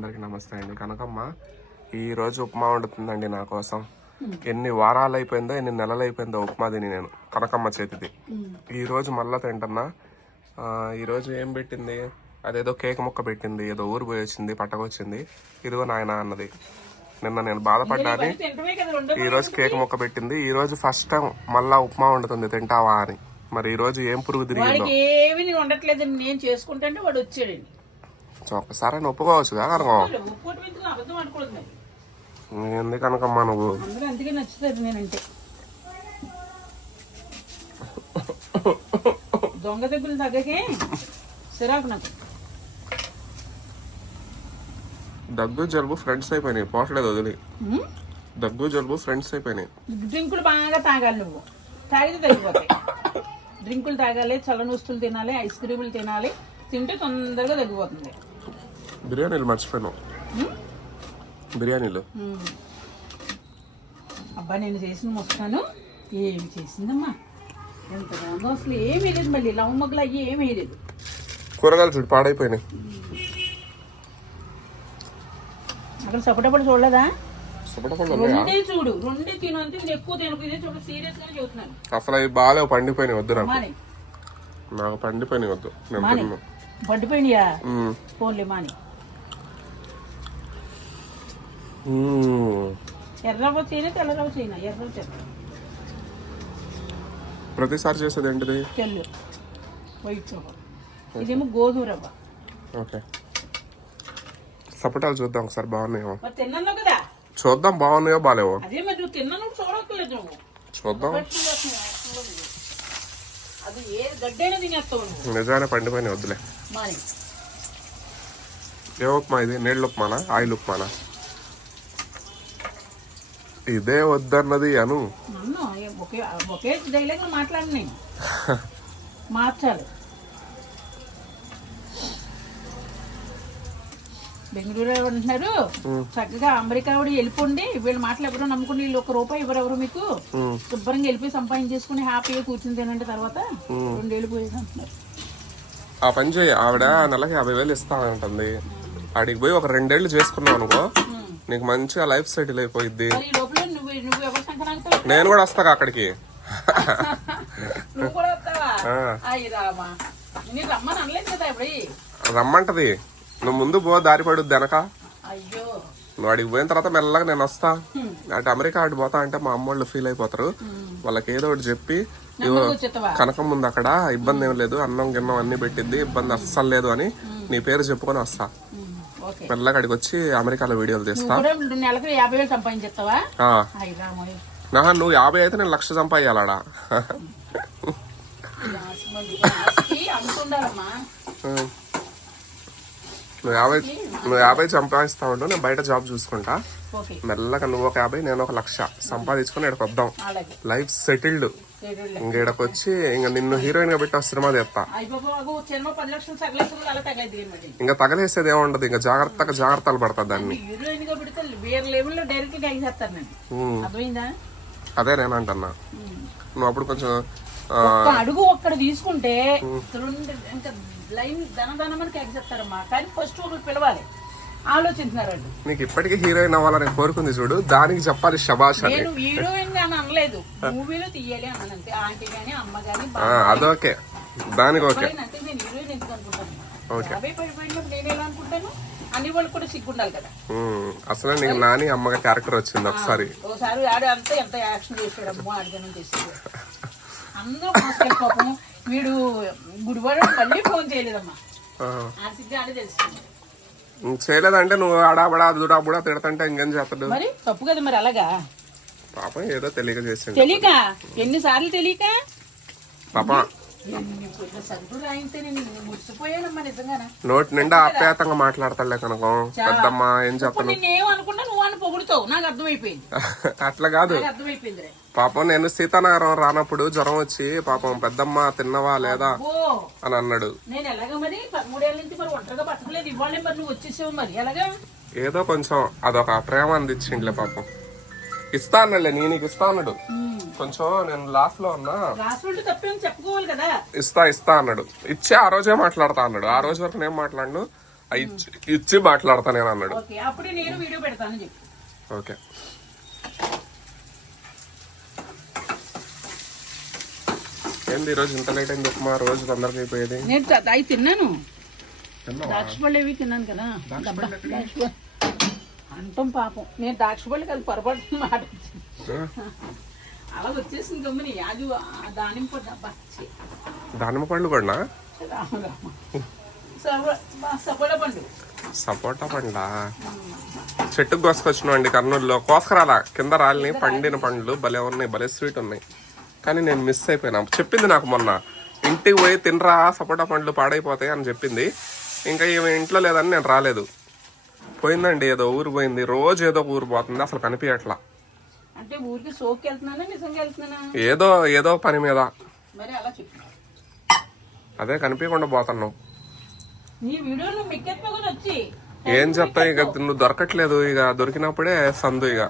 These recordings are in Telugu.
అందరికీ నమస్తే అండి. కనకమ్మ ఈ రోజు ఉప్మా వండుతుందండి నా కోసం. ఎన్ని వారాలు అయిపోయిందో ఎన్ని నెలలు అయిపోయిందో ఉప్మా తిని నేను కనకమ్మ చేతిది. ఈ రోజు మళ్ళా తింటున్నా. ఆ, ఈ రోజు ఏం పెట్టింది? అదేదో కేక్ ముక్క పెట్టింది ఏదో ఊరు పోయి వచ్చింది పట్టకొచ్చింది ఇదిగో నాయన అన్నది. నిన్న నేను బాధపడ్డాని తింటమే కదా రెండు ఈ రోజు కేక్ ముక్క పెట్టింది. ఈ రోజు ఫస్ట్ టైం మళ్ళా ఉప్మా వండుతుంది తింటావా అని. మరి ఈ రోజు ఏం పురుగు తిరిగిందో. ఏమి నేను చేసుకుంటే వాడు వచ్చాడండి. ఒక్కసారి ఒప్పుకోవచ్చు కదా కనకమ్మ ఒప్పుకోటి మీద అబద్ధం అనుకోలేదు మరి ఎందుకు కనకమ్మ నువ్వు అందుకే నచ్చుతుంది నేనంటే. దొంగ దెబ్బలు తగ్గకే సిరాకు నాకు. దగ్గు జలుబు ఫ్రెండ్స్ అయిపోయినాయి. పోవట్లేదు వదిలి? దగ్గు జలుబు ఫ్రెండ్స్ అయిపోయినాయి. డ్రింకులు బాగా తాగాలి నువ్వు. తాగితే తగ్గిపోతాయి. డ్రింకులు తాగాలి చల్లని వస్తువులు తినాలి ఐస్ క్రీములు తినాలి తింటే తొందరగా తగ్గిపోతుంది. బిర్యానీలు మర్చిపోయాను? బిర్యానీలు. అబ్బా నేను చేసిన మొస్తాను. ఏమి చేసిందమ్మా? ఎంత బాగుందో అసలు ఏమీ లేదు మళ్ళీ. లవ్ మొగ్గలు అయ్యి ఏమీ లేదు. కూరగాయలు చూడు పాడైపోయినాయి. అక్కడ సపటపడి చూడలేదా? రెండే చూడు. రెండే తిను ఎక్కువ తినకు. ఇదే చూడు సీరియస్గా చెబుతున్నాను. అసలు అవి బాగాలేవు పండిపోయినాయి వద్దు నాకు. నాకు పండిపోయినాయి వద్దు. నేను పడిపోయినాయా. ఫోన్లే మాని. మ్మ్. ఎర్రవ్వ చేయనా తెల్లరవ్వ చేయనా ఎర్రవ్వ తెల్ల. ప్రతిసారి చేసేది ఏంటిది? తెల్లు. వైట్ రవ్వ. ఇదేమో గోధుమ రవ్వ. ఓకే. సపటాలు చూద్దాం ఒకసారి బాగున్నాయో తిన్నాను కదా? చూద్దాం బాగున్నాయో బాగాలేవో అదే మరి నువ్వు తిన్నాను చూడక్కర్లేదు నువ్వు. చూద్దాం. నిజానే పండిపోయినాయి వద్దులే. ఏ ఉప్మా ఇది? నీళ్ళ ఉప్మానా? ఆయిల్ ఉప్మానా? ఇదే వద్దన్నది అను. ఒకే డైలాగ్ మాట్లాడి నేను. మార్చాలి. బెంగళూరు అంటున్నారు చక్కగా అమెరికా ఆవిడ వెళ్ళిపోండి. వీళ్ళు మాటలు ఎవరో నమ్ముకుని వీళ్ళు ఒక రూపాయి ఇవ్వరు ఎవరు మీకు. శుభ్రంగా వెళ్ళిపోయి సంపాదించేసుకుని హ్యాపీగా కూర్చుని తినండి తర్వాత. రెండేళ్ళు పోయేది అంటున్నారు. ఆ పని చేయి. ఆవిడ నెలకి యాభై వేలు ఇస్తానంటుంది ఆడికి పోయి ఒక రెండేళ్ళు చేసుకున్నావు అనుకో నీకు మంచిగా లైఫ్ సెటిల్ సంక్రాంతి నేను కూడా వస్తాగా అక్కడికి. రమ్మంటది. నువ్వు ముందు పో దారి పడుద్ది వెనక. నువ్వు అడిగి పోయిన తర్వాత మెల్లగా నేను వస్తా. అటు అమెరికా ఆడి పోతా అంటే మా అమ్మోళ్ళు ఫీల్ అయిపోతారు. వాళ్ళకి ఏదో ఒకటి చెప్పి కనకం ముందు అక్కడ ఇబ్బంది ఏం లేదు అన్నం గిన్నం అన్ని పెట్టిద్ది ఇబ్బంది అస్సలు లేదు అని నీ పేరు చెప్పుకొని వస్తా. మెల్లగా అడిగి వచ్చి అమెరికాలో వీడియోలు తీస్తా. నాహా నువ్వు యాభై అయితే నేను లక్ష సంపాదించాలాడా నువ్వు యాభై నువ్వు యాభై సంపాదిస్తా ఉండు నేను బయట జాబ్ చూసుకుంటా. మెల్లగా నువ్వు ఒక యాభై నేను ఒక లక్ష సంపాదించుకొని ఇక్కడికి వద్దాం. Life settled. ఏడులే. ఇంక ఇక్కడికి వచ్చి ఇంక నిన్ను హీరోయిన్గా పెట్టి సినిమా తెస్తా ఇంకా తగలేసేది ఏముండదు ఇంకా జాగ్రత్తగా జాగ్రత్తలు పడతా దాన్ని. అదే నేను అంటున్నా నువ్వు అప్పుడు కొంచెం అడుగు ఒక్కడ తీసుకుంటే ఇంకా లైన్ ధనధనమని ఎగసేస్తారమ్మా కానీ ఫస్ట్ ఒకరు పిలవాలి. ఆలోచించున్నారు వాళ్ళు నీకు ఇప్పటికీ హీరోయిన్ అవ్వాలని కోరుకుంది చూడు. దానికి చెప్పాలి శబాష్ అని. నేను హీరోయిన్ అని అనలేదు. మూవీలో తీయాలి అన్నాను అంతే ఆంటీ గాని అమ్మ గాని అదోకే దానికి ఓకే. అంటే నేను హీరోయిన్ ఎందుకు అనుకుంటాను? యాభై పడిపోయినప్పుడు నేను ఎలా అనుకుంటాను? అన్ని వాళ్ళకి కూడా సిగ్గుండాలి కదా. అసలే నీకు నాని అమ్మగా క్యారెక్టర్ వచ్చింది ఒకసారి. ఒకసారి ఆడు అంతా ఎంత యాక్షన్ చేసాడు అమ్మో అడిగాను చేసాడు అందరూ పాపం వీడు గుడివాడు మళ్ళీ ఫోన్ చేయలేదమ్మా. ఆ, సిగ్గు ఆడే తెలుస్తుంది చేయలేదంటే నువ్వు అడాబడా దుడాబుడా తిడతంటే ఇంకేం చేస్తాడు? మరి తప్పు కదా మరి అలాగా? పాపం ఏదో తెలియక చేసిండు. తెలియక? ఎన్నిసార్లు తెలియక? పాప నోటి నిండా ఆప్యాయతంగా మాట్లాడతాడులే కనుక. పెద్దమ్మ ఏం చెప్పను? అట్లా కాదు. పాపం నేను సీతానగరం రానప్పుడు జ్వరం వచ్చి పాపం పెద్దమ్మ తిన్నవా లేదా అని అన్నాడు. ఏదో కొంచెం అదొక ప్రేమ అందించిండ్లే పాపం. ఇస్తా అన్నాడులే నేను నీకు ఇస్తా అన్నాడు కొంచెం నేను లాస్ట్లో ఉన్నా. ఇస్తా ఇస్తా అన్నాడు. ఇచ్చే ఆ రోజే మాట్లాడతా అన్నాడు. ఆ రోజు వరకు నేను మాట్లాడను. అవి ఇచ్చి మాట్లాడతా నేను అన్నాడు. ఓకే ఏంది ఈరోజు ఇంత లేట్ అయింది? ఉప్మా రోజు తొందరగా అయిపోయేది? నేను అవి తిన్నాను. తిన్నాను కదా. అంటాం పాపం. నేను ద్రాక్ష పళ్ళు కాదు పొరపాటు మాట అలా వచ్చేసింది గమ్ముని ఆ దానిమ్మ పళ్ళు పండు కూడా? సపోటా పండు. సపోటా పండా? చెట్టుకు కోసుకొచ్చినాం అండి కర్నూలులో. కోసకరాలా? కింద రాలిని పండిన పండ్లు భలే ఉన్నాయి భలే స్వీట్ ఉన్నాయి. కానీ నేను మిస్ అయిపోయినా. చెప్పింది నాకు మొన్న. ఇంటికి పోయి తినరా సపోటా పండ్లు పాడైపోతాయి అని చెప్పింది. ఇంకా ఈమె ఇంట్లో లేదని నేను రాలేదు. పోయిందండి ఏదో ఊరు పోయింది. రోజు ఏదో ఊరు పోతుంది అసలు కనిపించట్లా అంటే ఊరికి సోకి వెళ్తున్నానా నిజంగా వెళ్తున్నానా? ఏదో ఏదో పని మీద. మరి అలా చెప్పు. అదే కనిపించకుండా పోతున్నావు నీ వచ్చి. ఏం చెప్తా ఇక నువ్వు దొరకట్లేదు ఇక దొరికినప్పుడే సందు ఇక.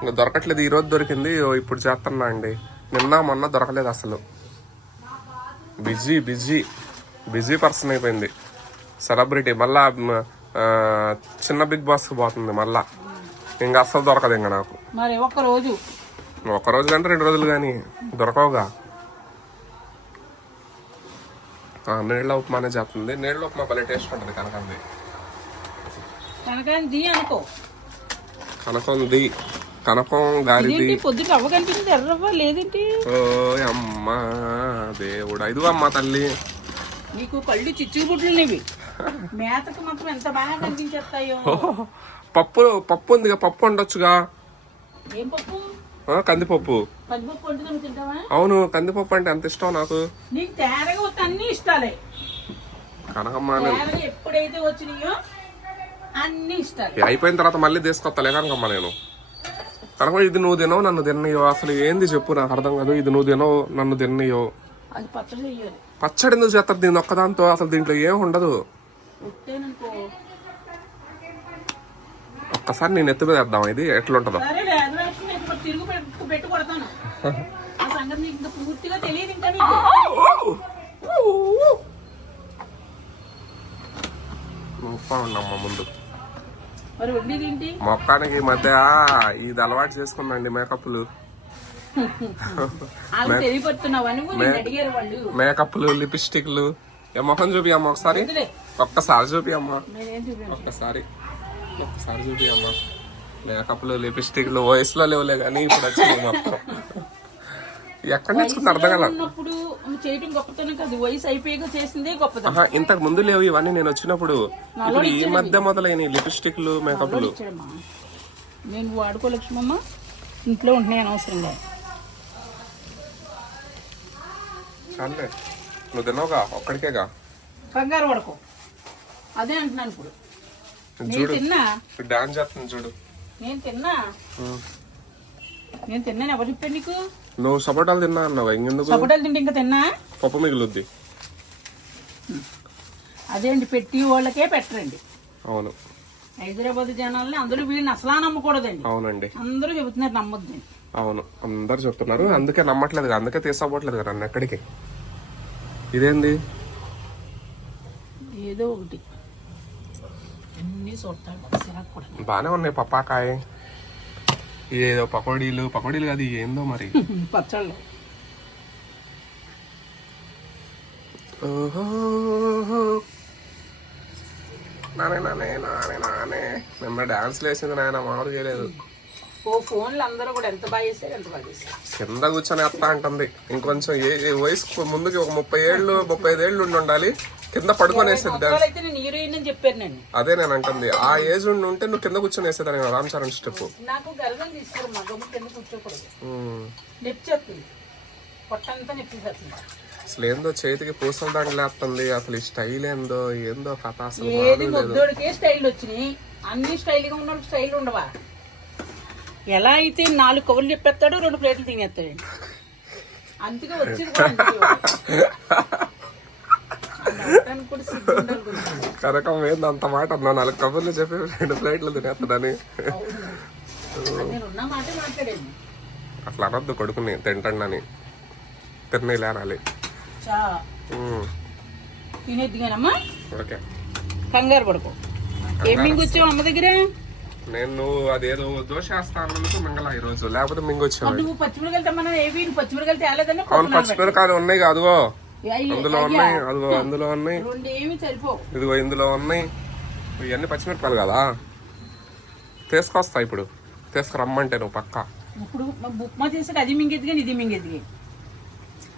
ఇంకా దొరకట్లేదు ఈ రోజు దొరికింది ఇప్పుడు చేస్తున్నా అండి. నిన్న మొన్న దొరకలేదు అసలు. Busy busy. బిజీ పర్సన్ అయిపోయింది. సెలబ్రిటీ. మళ్ళా చిన్న బిగ్ బాస్కి పోతుంది మళ్ళా. ఇంకా అస్సలు దొరకదు ఇంకా నాకు. మరి రోజు. కంటే రెండు రోజులు కానీ దొరకవుగా. నీళ్ళ ఉప్మానే చేస్తుంది. నీళ్ళ ఉప్మా భలే టేస్ట్ ఉంటుంది కనకంది. అనుకో. కనకంది. కనకం గారిది. కనిపించింది. లేదేంటి? ఓ అమ్మా దేవుడా. ఇదిగో అమ్మా తల్లి. నీకు కళ్ళు చిచ్చుబుడ్లునేవి మేతకు మాత్రం ఎంత బాగా కనిపించేస్తాయో. పప్పు పప్పు ఉందిగా పప్పు ఉండొచ్చుగా ఏం పప్పు? కందిపప్పు. అవును కందిపప్పు అంటే అంత ఇష్టం నాకు. నీకు తేరగా వస్తే అన్ని ఇష్టాలే. కనకమ్మ ఎప్పుడైతే వచ్చినాయో అన్ని ఇష్టాలే. అయిపోయిన తర్వాత మళ్ళీ తీసుకొస్తాలే కనకమ్మ నేను. కనకమ్మ ఇది నువ్వు తినవు నన్ను తిన్నయో అసలు ఏంది చెప్పు నాకు అర్థం కాదు. ఇది నువ్వు తినవు నన్ను తిన్నయో పచ్చడి ఎందుకు చేస్తారు దీని ఒక్కదాంతో? అసలు దీంట్లో ఏం ఉండదు. ఉట్టేననుకో ఒక్కసారి నేను ఎత్తి మీద వేద్దాం. ఇది ఎట్లుంటుందో. తిరుగు పెట్టు పెట్టు కొడతాను. ఆ సంగతి నీకు ఇంకా పూర్తిగా తెలియదు ఇంకా నీకు. ఉప్మా ఉండమ్మా ముందు. మొక్కానికి ఈ మధ్య ఇది అలవాటు చేసుకుందండి మేకప్లు. మేకప్లు లిప్స్టిక్లు. ఏ మొహం చూపి అమ్మ ఒకసారి ఒక్కసారి చూపి అమ్మ. ఒక్కసారి. ఒక్కసారి చూపి అమ్మ. మేకప్లు లిప్స్టిక్లు వయసులో లేవులే కానీ ఇప్పుడు వచ్చినాయి మొత్తం. ఎక్కడ నేర్చుకుంటే అర్థం చేయటం గొప్పతనం కాదు. వయసు అయిపోయాక చేసిందే గొప్పతనం. ఆహా, ఇంతకు ముందు లేవు ఇవన్నీ నేను వచ్చినప్పుడు. ఇప్పుడు ఈ మధ్య మొదలైన లిప్స్టిక్లు మేకప్లు నేను వాడుకో లక్ష్మమ్మ ఇంట్లో ఉంటున్నాయి అనవసరంగా. చాలే నువ్వు తిన్నావుగా? ఒక్కడికేగా? కంగారు పడకో. అదే అంటున్నాను ఇప్పుడు. నేను తిన్నా. డాన్స్ చేస్తుంది చూడు. నేను తిన్నా. నేను తిన్నాను. ఎవరు చెప్పాను నీకు? నువ్వు సపోటాలు తిన్నా అన్నావు. ఇంకెందుకు? సపోటాలు తింటే ఇంకా తిన్నా? పప్పు మిగులుద్ది. అదే అండి పెట్టి వాళ్ళకే పెట్టరండి. అవును. హైదరాబాద్ జనాల్ని అందరూ వీళ్ళని అసలా నమ్మకూడదండి. అవునండి. అందరూ చెబుతున్నారు నమ్మొద్దండి అవును. అందరు చెప్తున్నారు. అందుకే నమ్మట్లేదు కదా, అందుకే తీసుకోవట్లేదు కదా నన్ను ఎక్కడికి? ఇదేంది? ఏదో ఒకటి. బానే ఉన్నాయి పప్పాకాయ. ఏదో పకోడీలు పకోడీలు కాదు ఏందో మరి. పచ్చళ్ళు. ఓహో. నానే నానే నానే నానే. నిన్న డాన్స్ వేసింది నాయన మామూలు చేయలేదు. ఓ ఫోన్లు అందరూ కూడా ఎంత బాగా చేశారు ఎంత బాగా చేశారు కింద కూర్చొని వస్తా అంటుంది. ఇంకొంచెం ఏ ఏ వయసు ముందుకి ఒక ముప్పై ఏళ్ళు ముప్పై ఐదు ఏళ్ళు ఉండి ఉండాలి. కింద పడుకొని వేసేది డాన్స్ అయితే నేను హీరోయిన్ అని చెప్పారు నేను అదే నేను అంటుంది. ఆ ఏజ్ ఉండి ఉంటే నువ్వు కింద కూర్చొని వేసేదాన్ని రామ్ చరణ్ స్టెప్ నాకు గర్వం తీసుకోరు మా గమ్మ కింద కూర్చోకూడదు. నొప్పి చేస్తుంది. పొట్టంతా నొప్పి చేస్తుంది. అసలు ఏందో చేతికి పూసల దాంట్లో లేస్తుంది అసలు ఈ స్టైల్ ఏందో ఏందో కథ అసలు ఏది. ముద్దోడికే స్టైల్ వచ్చినాయి. అన్ని స్టైల్గా ఉన్న స్టైల్ ఉండవా? ఎలా అయితే నాలుగు కవర్లు చెప్పేస్తాడు రెండు ప్లేట్లు తినేస్తాడండి. అందుకే వచ్చింది. కనకం ఏంది అంత మాట అన్నా? నాలుగు కబుర్లు చెప్పి రెండు ప్లేట్లు తినేస్తాడని. అసలు అనొద్దు కొడుకుని తింటండి అని. చా. ఉమ్, తినేద్దిగానమ్మా. ఓకే. కంగారు పడుకో. ఏం మింగొచ్చావు అమ్మ దగ్గర? నేను నువ్వు అదేదో దోశ వేస్తా అన్నందుకు మింగల ఈ రోజు. లేకపోతే మింగొచ్చావు మరి నువ్వు పచ్చిమిరకాయలు తెమ్మన్నా ఏవి నువ్వు పచ్చిమిరకాయలు అవును పచ్చిమిరకాయలు ఉన్నాయి కదా, అదిగో అయ్యి- అందులో ఉన్నాయి అదిగో అందులో ఉన్నాయి. ఇదిగో ఇందులో ఉన్నాయి. ఇవన్నీ పచ్చిమిరపకాయలు కదా. తీసుకొస్తా ఇప్పుడు. తీసుకురమ్మంటే నువ్వు పక్క. ఇప్పుడు మా ఉప్మా చేసాక అది మింగేది కానీ ఇది మింగేది